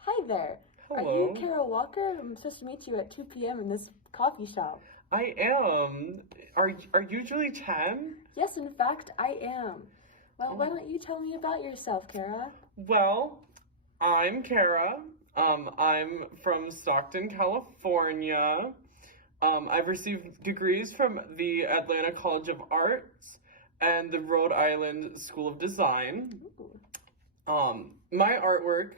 Hi there. Are you Hello. Kara Walker? I'm supposed to meet you at 2 p.m. in this coffee shop. I am. Are you Julie Chen? Yes, in fact, I am. Well, why Oh, don't you tell me about yourself, Kara? well, I'm Kara. I'm from Stockton, California. I've received degrees from the Atlanta College of Arts and the Rhode Island School of Design. Ooh. My artwork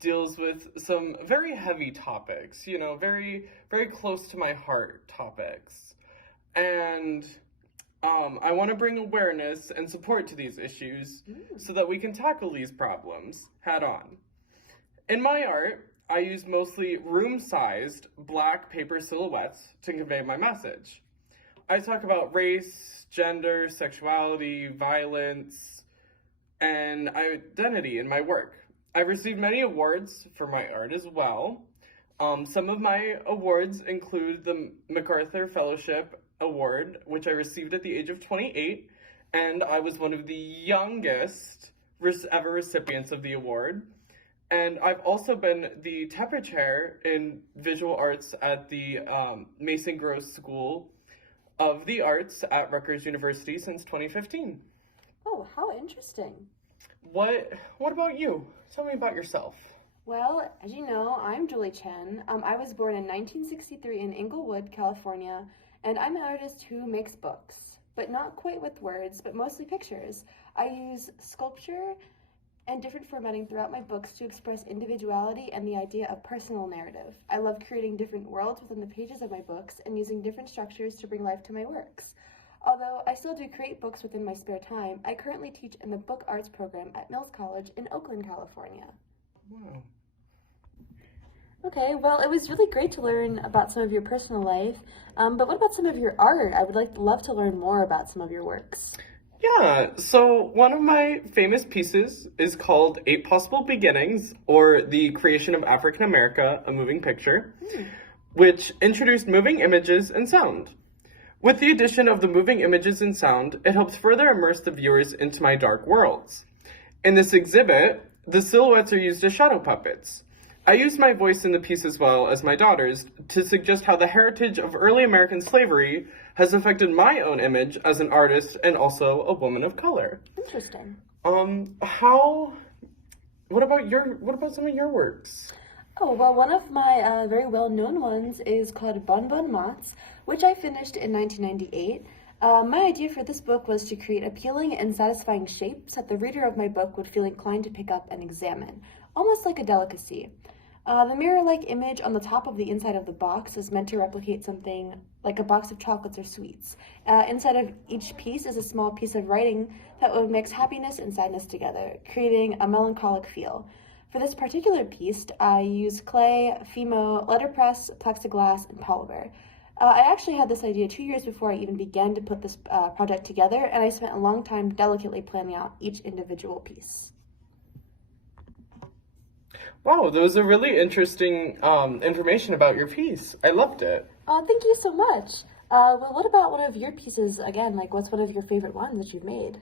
deals with some very heavy topics, very, very close to my heart topics. And I want to bring awareness and support to these issues Mm. so that we can tackle these problems head on. In my art, I use mostly room-sized black paper silhouettes to convey my message. I talk about race, gender, sexuality, violence, and identity in my work. I've received many awards for my art as well. Some of my awards include the MacArthur Fellowship Award, which I received at the age of 28, and I was one of the youngest ever recipients of the award. And I've also been the Tepper Chair in Visual Arts at the Mason Gross School of the Arts at Rutgers University since 2015. Oh, how interesting. What about you? Tell me about yourself. Well, as you know, I'm Julie Chen. I was born in 1963 in Inglewood, California, and I'm an artist who makes books, but not quite with words, but mostly pictures. I use sculpture and different formatting throughout my books to express individuality and the idea of personal narrative. I love creating different worlds within the pages of my books and using different structures to bring life to my works. Although I still do create books within my spare time, I currently teach in the book arts program at Mills College in Oakland, California. Wow. Okay, well, it was really great to learn about some of your personal life. But what about some of your art? I would love to learn more about some of your works. Yeah, so one of my famous pieces is called Eight Possible Beginnings, or The Creation of African America, a Moving Picture, which introduced moving images and sound. With the addition of the moving images and sound, it helps further immerse the viewers into my dark worlds. In this exhibit, the silhouettes are used as shadow puppets. I used my voice in the piece as well as my daughter's to suggest how the heritage of early American slavery has affected my own image as an artist and also a woman of color. Interesting. How what about some of your works? Oh, well, one of my very well-known ones is called Bon Bon Mots, which I finished in 1998. My idea for this book was to create appealing and satisfying shapes that the reader of my book would feel inclined to pick up and examine, almost like a delicacy. The mirror-like image on the top of the inside of the box is meant to replicate something like a box of chocolates or sweets. Inside of each piece is a small piece of writing that would mix happiness and sadness together, creating a melancholic feel. For this particular piece, I used clay, Fimo, letterpress, plexiglass, and polymer. I actually had this idea 2 years before I even began to put this project together, and I spent a long time delicately planning out each individual piece. Wow, that was a really interesting information about your piece. I loved it. Thank you so much. Well, what about one of your pieces again? Like, what's one of your favorite ones that you've made?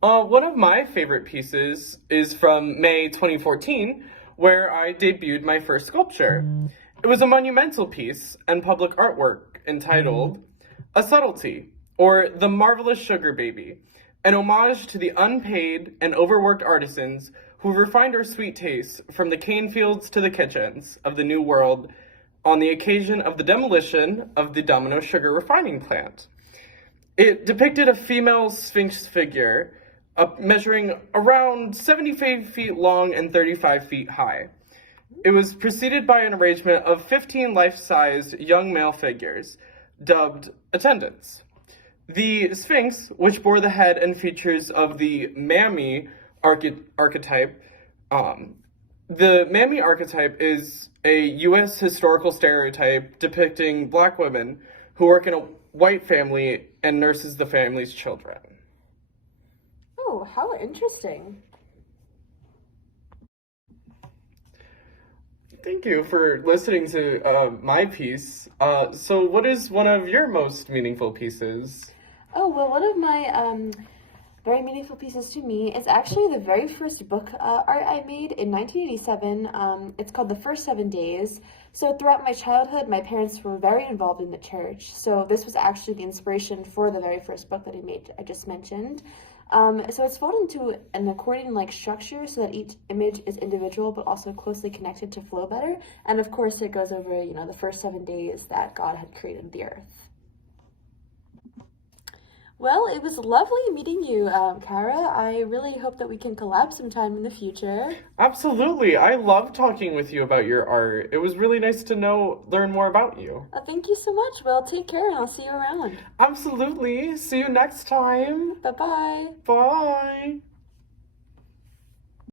One of my favorite pieces is from May 2014, where I debuted my first sculpture. It was a monumental piece and public artwork entitled A Subtlety, or The Marvelous Sugar Baby, an homage to the unpaid and overworked artisans who refined our sweet tastes from the cane fields to the kitchens of the New World on the occasion of the demolition of the Domino sugar refining plant. It depicted a female sphinx figure measuring around 75 feet long and 35 feet high. It was preceded by an arrangement of 15 life-sized young male figures, dubbed attendants. The Sphinx, which bore the head and features of the mammy archetype, the mammy archetype is a U.S. historical stereotype depicting black women who work in a white family and nurses the family's children. Oh, how interesting. Thank you for listening to my piece. So what is one of your most meaningful pieces? Oh, well, one of my very meaningful pieces to me. It's actually the very first book art I made in 1987. It's called The First 7 Days. So throughout my childhood, my parents were very involved in the church. So this was actually the inspiration for the very first book that I made, I just mentioned. So it's folded into an accordion-like structure so that each image is individual but also closely connected to flow better. And of course, it goes over, the first 7 days that God had created the earth. Well, it was lovely meeting you, Kara. I really hope that we can collab sometime in the future. Absolutely. I love talking with you about your art. It was really nice to learn more about you. Thank you so much. Well, take care and I'll see you around. Absolutely. See you next time. Bye-bye. Bye.